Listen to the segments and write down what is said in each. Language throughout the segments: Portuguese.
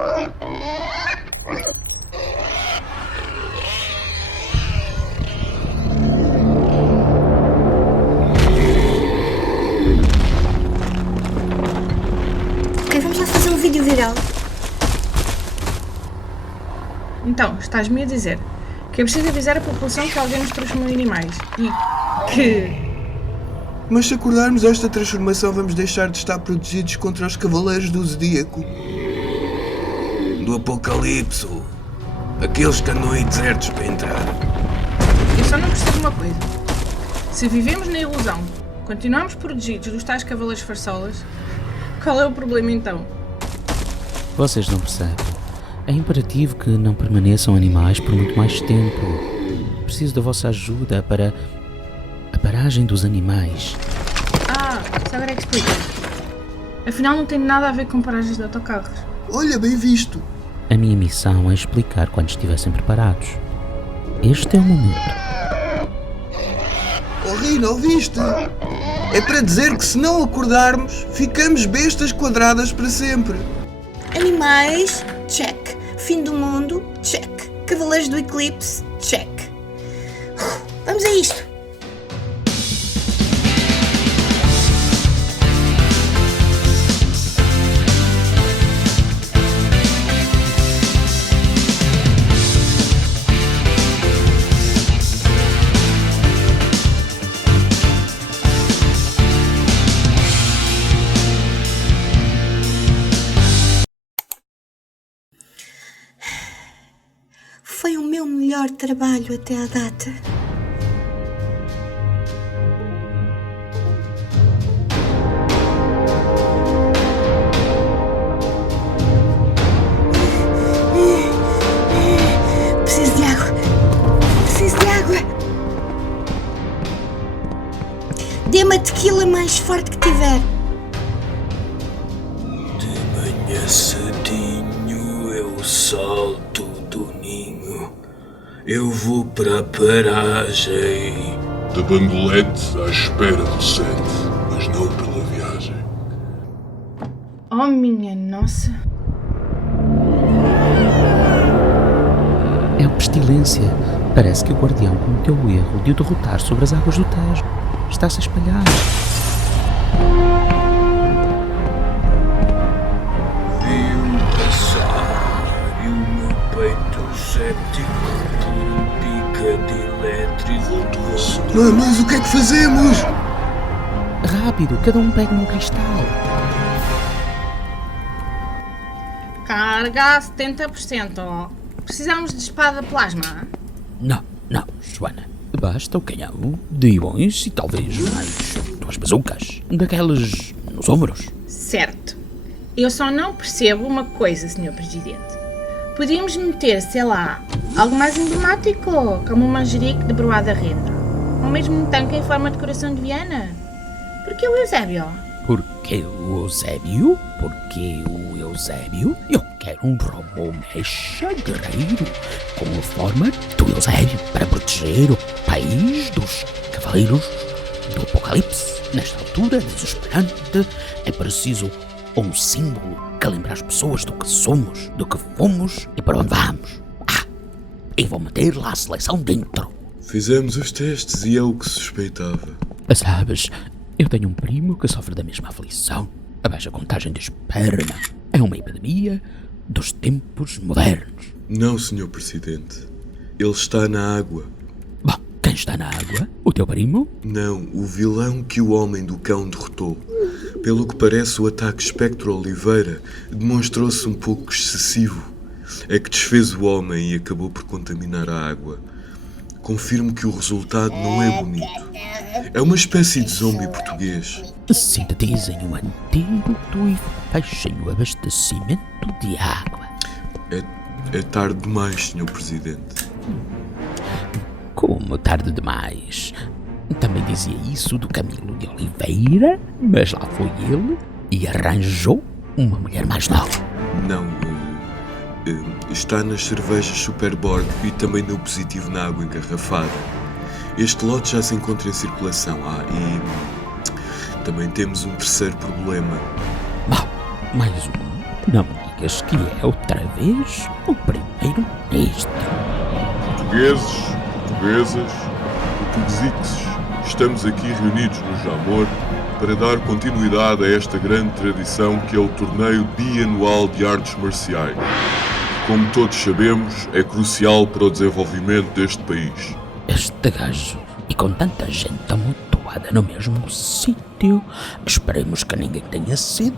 Ok, vamos lá fazer um vídeo viral. Então, estás-me a dizer que é preciso avisar a população que alguém nos transformou em animais e que... Mas se acordarmos esta transformação, vamos deixar de estar protegidos contra os cavaleiros do Zodíaco. Do Apocalipso. Aqueles que andam em desertos para entrar. Eu só não percebo uma coisa. Se vivemos na ilusão, continuamos protegidos dos tais cavaleiros farsolas, qual é o problema então? Vocês não percebem. É imperativo que não permaneçam animais por muito mais tempo. Preciso da vossa ajuda para a paragem dos animais. Só agora é que explica. Afinal não tem nada a ver com paragens de autocarros. Olha, bem visto. A minha missão é explicar quando estivessem preparados. Este é o momento. Oh, Rino, ouviste? É para dizer que se não acordarmos, ficamos bestas quadradas para sempre. Animais, check. Fim do mundo, check. Cavaleiros do Eclipse, check. Vamos a isto. Foi o meu melhor trabalho até à data. Preciso de água. Preciso de água. Dê-me a tequila mais forte que tiver. De manhã cedinho eu salto do ninho. Eu vou para a paragem. De Bangolete à espera do 7, mas não pela viagem. Oh minha nossa. É uma pestilência. Parece que o guardião cometeu o erro de o derrotar sobre as águas do Tejo. Está-se a espalhar. Vi-o passar e o meu peito séptico por um pica de elétrico. Mas o que é que fazemos? Rápido, cada um pega num cristal. Carga a 70%. Precisamos de espada plasma. Não, Joana. Basta o canhão de iões e talvez mais 2 bazucas. Daquelas nos ombros. Certo. Eu só não percebo uma coisa, Sr. Presidente. Podíamos meter, sei lá, algo mais emblemático, como um manjerico de broada renda. Ou mesmo um tanque em forma de coração de Viana. Porquê o Eusébio? Porque o Eusébio? Porque o Eusébio? Eu quero um robô mecha guerreiro com a forma do Eusébio para proteger o país dos cavaleiros do Apocalipse. Nesta altura desesperante é preciso um símbolo que lembre as pessoas do que somos, do que fomos e para onde vamos. E vou meter lá a seleção dentro. Fizemos os testes e é o que suspeitava. Sabes, eu tenho um primo que sofre da mesma aflição. A baixa contagem de esperma é uma epidemia dos tempos modernos. Não, Sr. Presidente. Ele está na água. Bom, quem está na água? O teu primo? Não, o vilão que o Homem do Cão derrotou. Pelo que parece, o ataque Espectro Oliveira demonstrou-se um pouco excessivo. É que desfez o homem e acabou por contaminar a água. Confirmo que o resultado não é bonito. É uma espécie de zombie português. Sintetizem o antídoto e fechem o abastecimento de água. É tarde demais, Sr. Presidente. Como tarde demais? Também dizia isso do Camilo de Oliveira, mas lá foi ele e arranjou uma mulher mais nova. Não, está nas cervejas Superborg e também deu positivo na água engarrafada. Este lote já se encontra em circulação. E também temos um terceiro problema. Bom, mais um. Não me digas que é outra vez o primeiro-ministro. Portugueses, portuguesas, portuguesixes, estamos aqui reunidos no Jamor para dar continuidade a esta grande tradição que é o torneio bianual de artes marciais. Como todos sabemos, é crucial para o desenvolvimento deste país. Este gajo, e com tanta gente amontoada no mesmo sítio, esperemos que ninguém tenha sede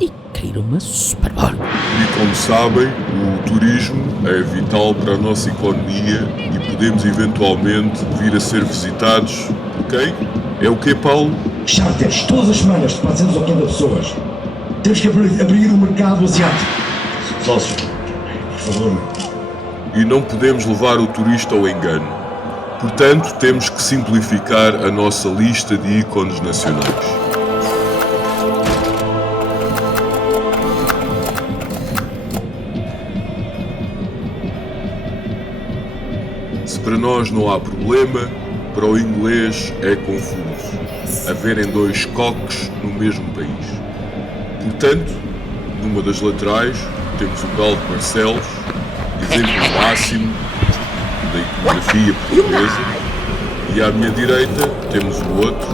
e queira uma Super Bowl. E como sabem, o turismo é vital para a nossa economia e podemos eventualmente vir a ser visitados, ok? É o quê, Paulo? Charters, todas as semanas de 400 ou 500 pessoas. Temos que abrir o mercado asiático. Sócios, por favor. E não podemos levar o turista ao engano. Portanto, temos que simplificar a nossa lista de ícones nacionais. Se para nós não há problema, para o inglês é confuso haverem dois coques no mesmo país. Portanto, numa das laterais temos o Galo de Barcelos, exemplo máximo da iconografia portuguesa, e à minha direita temos o outro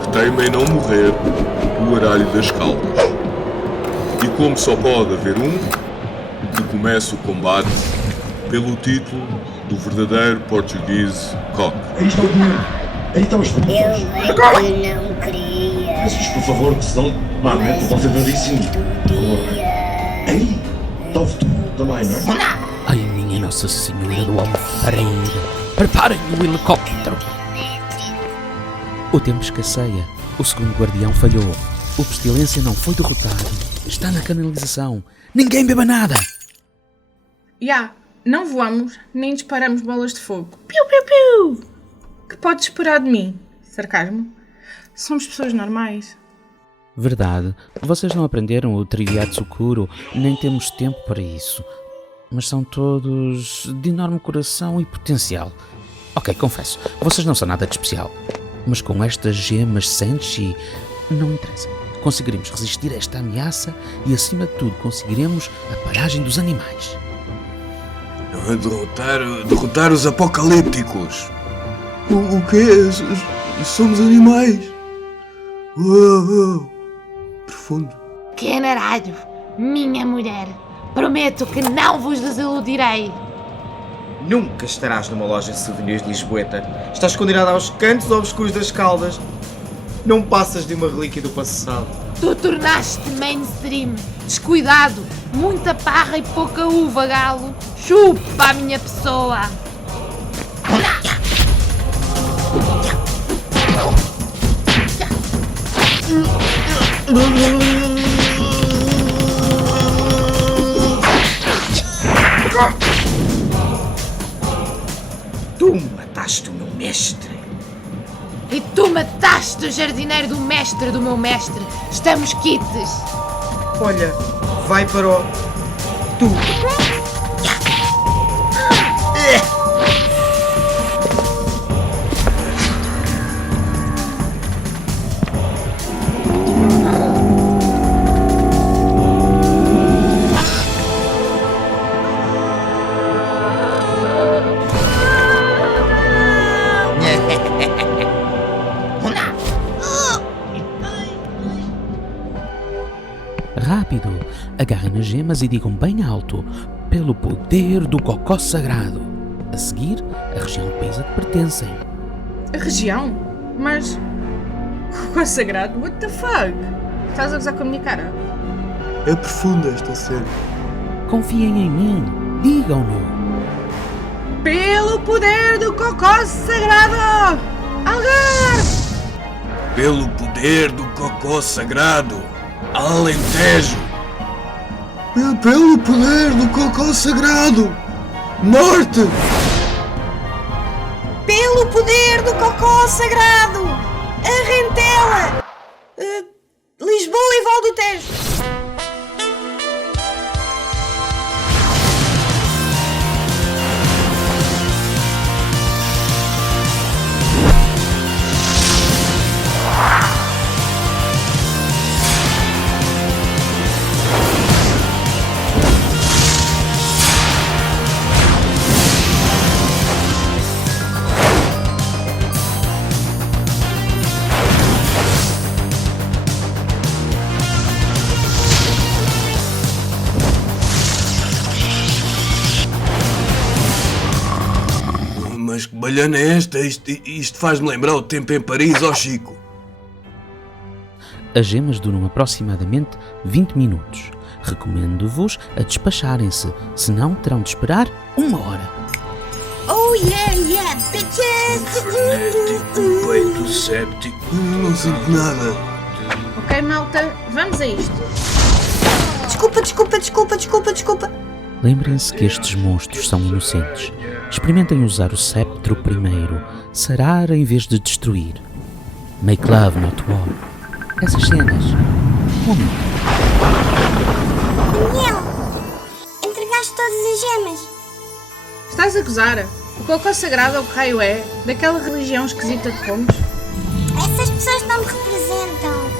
que teima em não morrer, o Aralho das Caldas. E como só pode haver um, que começa o combate pelo título do verdadeiro português coque. Aí está o dinheiro. Aí estão os produtos. Eu não queria. Peço-vos, por favor, que senão realmente vão ser verdíssimos. Por favor. Aí está o futuro também, não é? Ai, minha Nossa Senhora do Alfareiro, preparem o helicóptero. O tempo escasseia, o segundo guardião falhou, o pestilência não foi derrotado, está na canalização, ninguém beba nada. Não voamos, nem disparamos bolas de fogo. Piu, piu, piu! Que podes esperar de mim? Sarcasmo? Somos pessoas normais. Verdade, vocês não aprenderam o Triviatsukuro, nem temos tempo para isso. Mas são todos de enorme coração e potencial. Ok, confesso, vocês não são nada de especial. Mas com estas gemas Senshi, não interessa. Conseguiremos resistir a esta ameaça e, acima de tudo, conseguiremos a paragem dos animais. Derrotar os apocalípticos. O quê? Somos animais. Profundo. Canaralho, minha mulher, prometo que não vos desiludirei. Nunca estarás numa loja de souvenirs de Lisboeta. Estás condenado aos cantos obscuros das Caldas. Não passas de uma relíquia do passado. Tu tornaste mainstream. Descuidado, muita parra e pouca uva, galo. Chupa a minha pessoa. Tu mataste o meu mestre. E tu mataste o jardineiro do mestre do meu mestre. Estamos quites. Olha, vai para o... Tu. Rápido, agarrem nas gemas e digam bem alto, pelo poder do cocó sagrado. A seguir, a região do país a que pertencem. A região? Mas... Cocó sagrado? What the fuck? Estás a gozar com a minha cara? É profunda esta cena. Confiem em mim, digam-no. Pelo poder do cocó sagrado! Algarve! Pelo poder do cocó sagrado, Alentejo. Pelo poder do cocó sagrado, Norte. Pelo poder do cocó sagrado, a Rentela, Lisboa e Val do Tejo. Olhando a esta, isto faz-me lembrar o tempo em Paris, ó Chico. As gemas duram aproximadamente 20 minutos. Recomendo-vos a despacharem-se, senão terão de esperar 1 hora. Oh yeah, bitches! Frenético, peito séptico. Não sinto nada. Ok, malta, vamos a isto. Desculpa. Lembrem-se que estes monstros são inocentes. Experimentem usar o sceptro primeiro. Sarar em vez de destruir. Make love, not war. Essas cenas. Daniel, entregaste todas as gemas. Estás a gozar? O cocô sagrado é o que raio é? Daquela religião esquisita de pomos? Essas pessoas não me representam.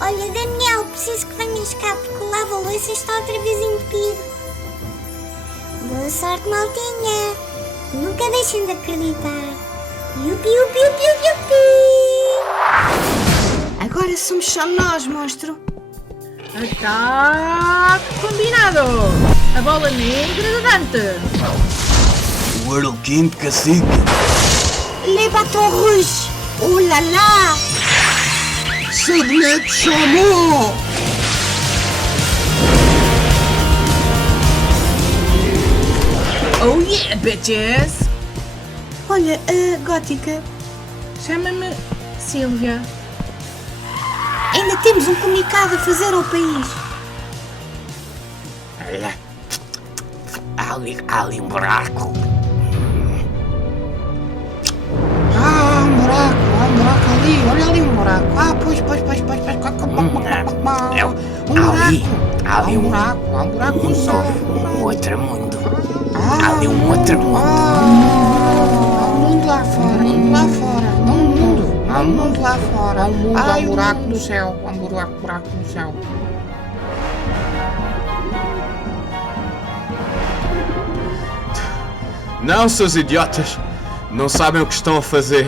Olha, Daniel, preciso que venhas cá porque o lava-louça está outra vez entupido. Boa sorte, maltinha. Nunca deixem de acreditar. Yupi. Agora somos só nós, monstro. Ataque combinado! A bola negra de Dante! O Arlequim de cacique. Le bâton rouge. Oh là là! Sablé de chameau! Oh yeah, bitches! Olha, Gótica, Chama-me Sílvia. ainda temos um comunicado a fazer ao país. Olha, há ali um buraco. Ah, um buraco ali, olha ali um buraco. Ah, pois. Há ali um buraco no céu. outro mundo. Há ali um outro mundo. Há um mundo lá fora. Há um mundo lá fora. Há um buraco no céu. Há um buraco no céu. Não, seus idiotas. Não sabem o que estão a fazer.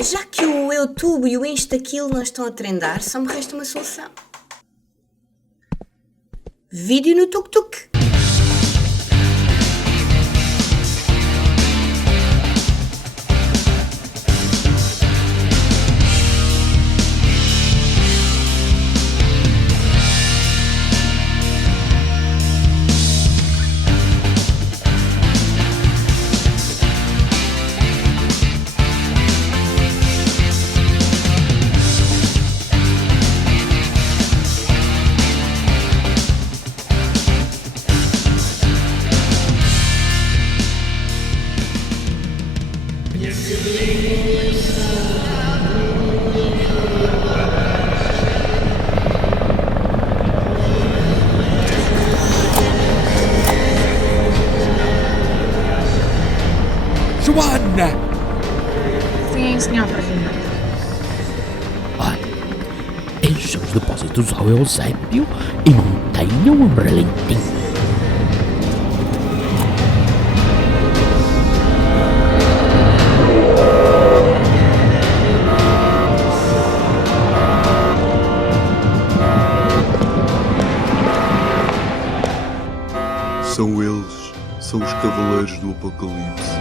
Já que o YouTube e o Instakill não estão a trendar, só me resta uma solução. Vídeo no tuk-tuk. Joana! Sim, senhor presidente. Olha, encha os depósitos ao Eusébio e mantenham um relentinho. São eles, são os cavaleiros do Apocalipse.